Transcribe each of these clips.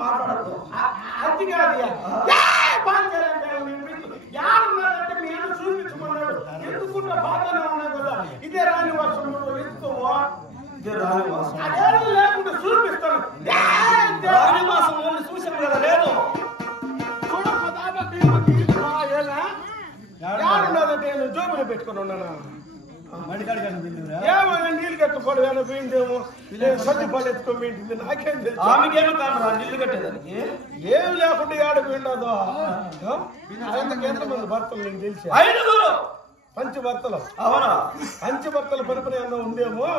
మాట్లాడద్దు అది కాదు నేను చూపించుకున్నాడు ఎందుకుంటే బాగానే ఉన్నాయి కదా ఇదే రాని వర్షం ఎందుకోవా ఇదే రాని వర్షం లేకుండా చూపిస్తాను రాని మాసం చూసాను కదా లేదు నేను జోబులు పెట్టుకుని ఉన్నాను ఏమైనా నీళ్ళు కట్టుకోడు ఏమైనా పోయిందేమో సర్ది పళ్ళు ఎత్తుకోమింటుంది నాకేం తెలుసు ఆమెకేమో కాదు నీళ్ళు కట్టేదానికి ఏమి లేకుండా ఏడ పోయిండదో ఎంతమంది భర్తలు నీకు తెలిసి 5 పంచ భర్తలు అవునా పంచ భర్తల పరుపున ఏమన్నా ఉందేమో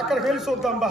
అక్కడ వెళ్ళి చూద్దాం బా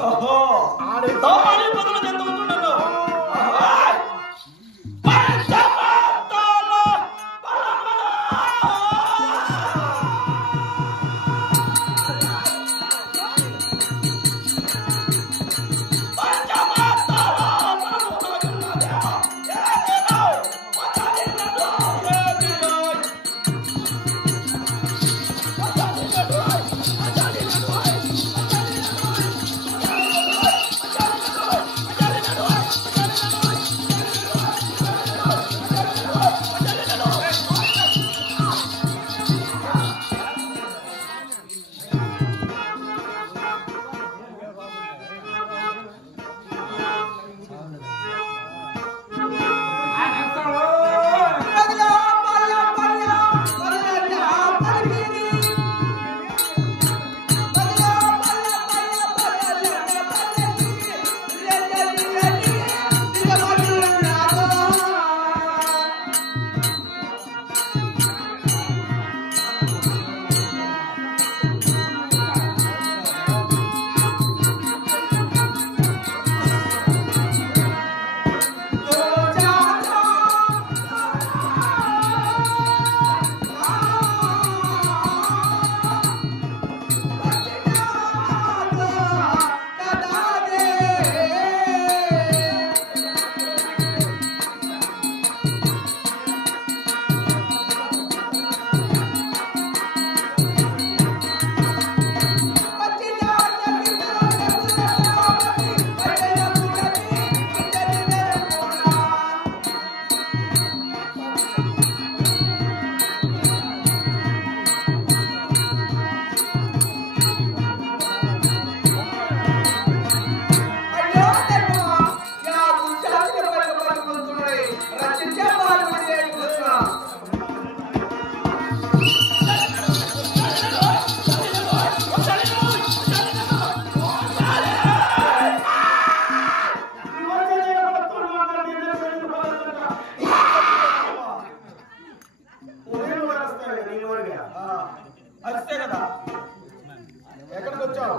ఎక్కడికి వచ్చావు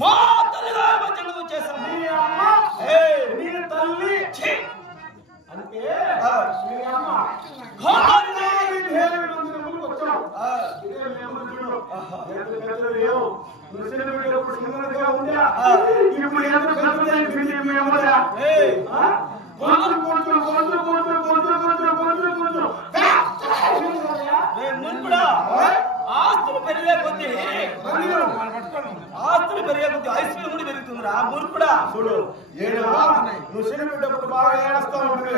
మా తల్లిగా మధ్యలో చేశాను నీ తల్లి అంటే నీ అమ్మ ఆస్తులు పెరిగే కొద్ది ఐశ్వర్యం కూడా పెరుగుతుందిరా మురుకుడా చూడు నువ్వు సినిమేటప్పుడు బాగా ఏడుస్తా ఉంటుంది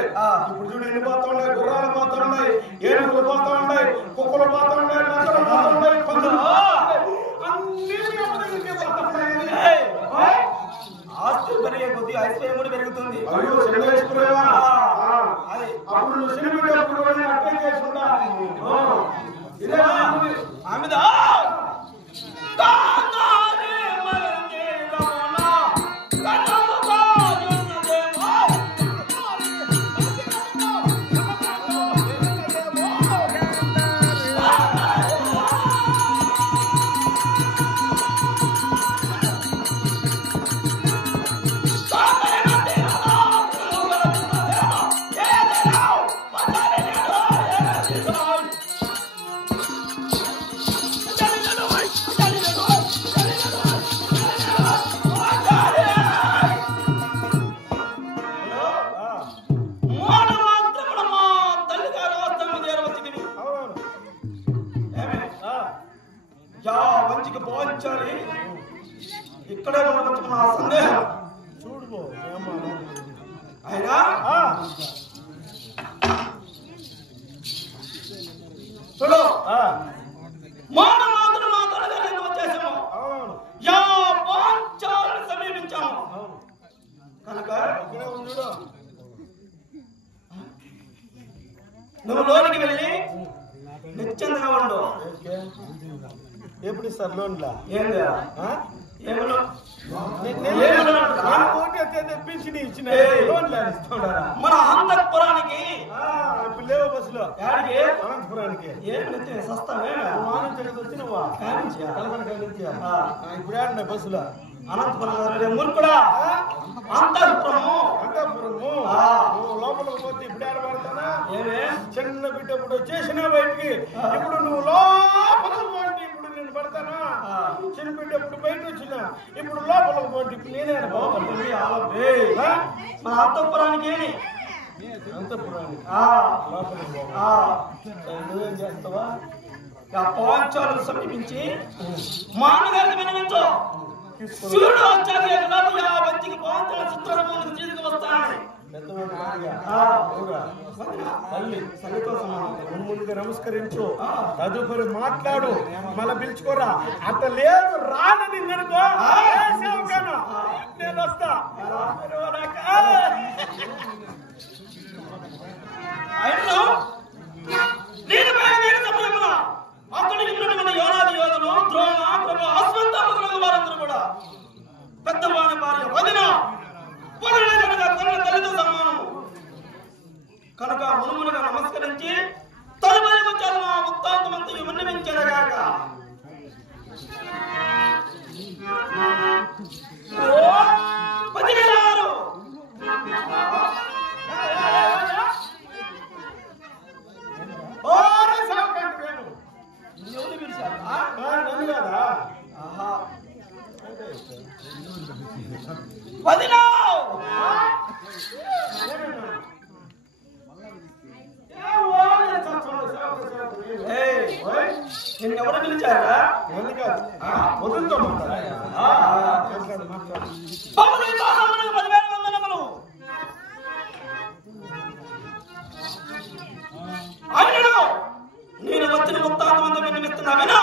ఇప్పుడు చూడు ఎన్ని పోతా ఉన్నాయి గుర్రాలు పోతా ఉన్నాయి ఏనుగులు పోతా ఉన్నాయి కుక్కలు పోతా ఉన్నాయి నక్కలు పోతా ఉన్నాయి ఆస్తులు పెరిగే కొద్ది ఐశ్వర్యం కూడా పెరుగుతుంది అప్పుడు నువ్వు సినిమేటప్పుడు అర్థం చేసుకుంటా ఆమెదా ఇక్కడే ఉండవచ్చు నా సందేహం. చూడు అయినా చూడు మాట మాత్రం మాట్లాడగానే వచ్చేసాము. యా పాంచాలను సమీపించాము కనుక నువ్వు లోనికి వెళ్ళి నిశ్చింతగా ఉండు. ఎప్పుడు ఇస్తారు లోన్లా? ఏందా పింఛన్ ఇచ్చిన మన అనంతపురానికి లేవు బస్సులో యాడికి అనంతపురానికి ఏం సస్తావే వచ్చినవా ఇప్పుడు ఆడిన బస్సులో అనంతపురం మురుకుడా అంతఃపురము లోపలికి పోతే ఇప్పుడు ఆడ పడతానా? ఏమే చిన్న బిడ్డ ఇప్పుడు చేసిన బయటికి ఇప్పుడు నువ్వు లోపలికి పోండి. ఇప్పుడు నేను పడతానా? చిన్న బిడ్డ ఇప్పుడు బయట వచ్చిన ఇప్పుడు లోపలికి పోండి. ఇప్పుడు నేనే మన అంతఃపురానికి అంతఃపురానికి లోపలికి నువ్వేం చేస్తావా? పాంచాలను సమీపించి మానగారిని వినిపించు. సూర్యుడు వచ్చాక బంతికి పాంచాల చిత్రములను తీసుకు వస్తాను. ముందుగా నమస్కరించు, తదుపరి మాట్లాడు, మళ్ళీ పిలుచుకోరా. అంత లేదు రానని నిన్ననుకో నేను వస్తా. అక్కడికి యోనాది యోధులు ద్రోణ ప్రభు అశ్వంత వారందరూ కూడా పెద్దవాని భార్య వదిన తల్లితో సమానము కనుక మునుమునుగా నమస్కరించి తదుపరి వచ్చారు మా వృత్తాంతమంతయు విన్నవించదగాక. నిన్నెవరు పిలిచారా? వదులుతో నేను వచ్చిన ముత్తాంతమంతా వినిపిస్తున్నా వినా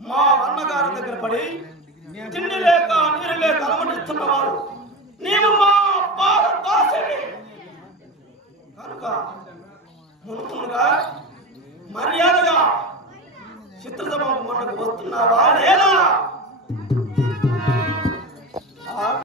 మా అన్నగారి దగ్గర పడి తిండి లేక నీరు లేక అలమటిస్తున్నవారు నేను మా దాసిని కనుక ముందుగా మర్యాదగా చిత్రసభకు మనకు వస్తున్నావా లేదా?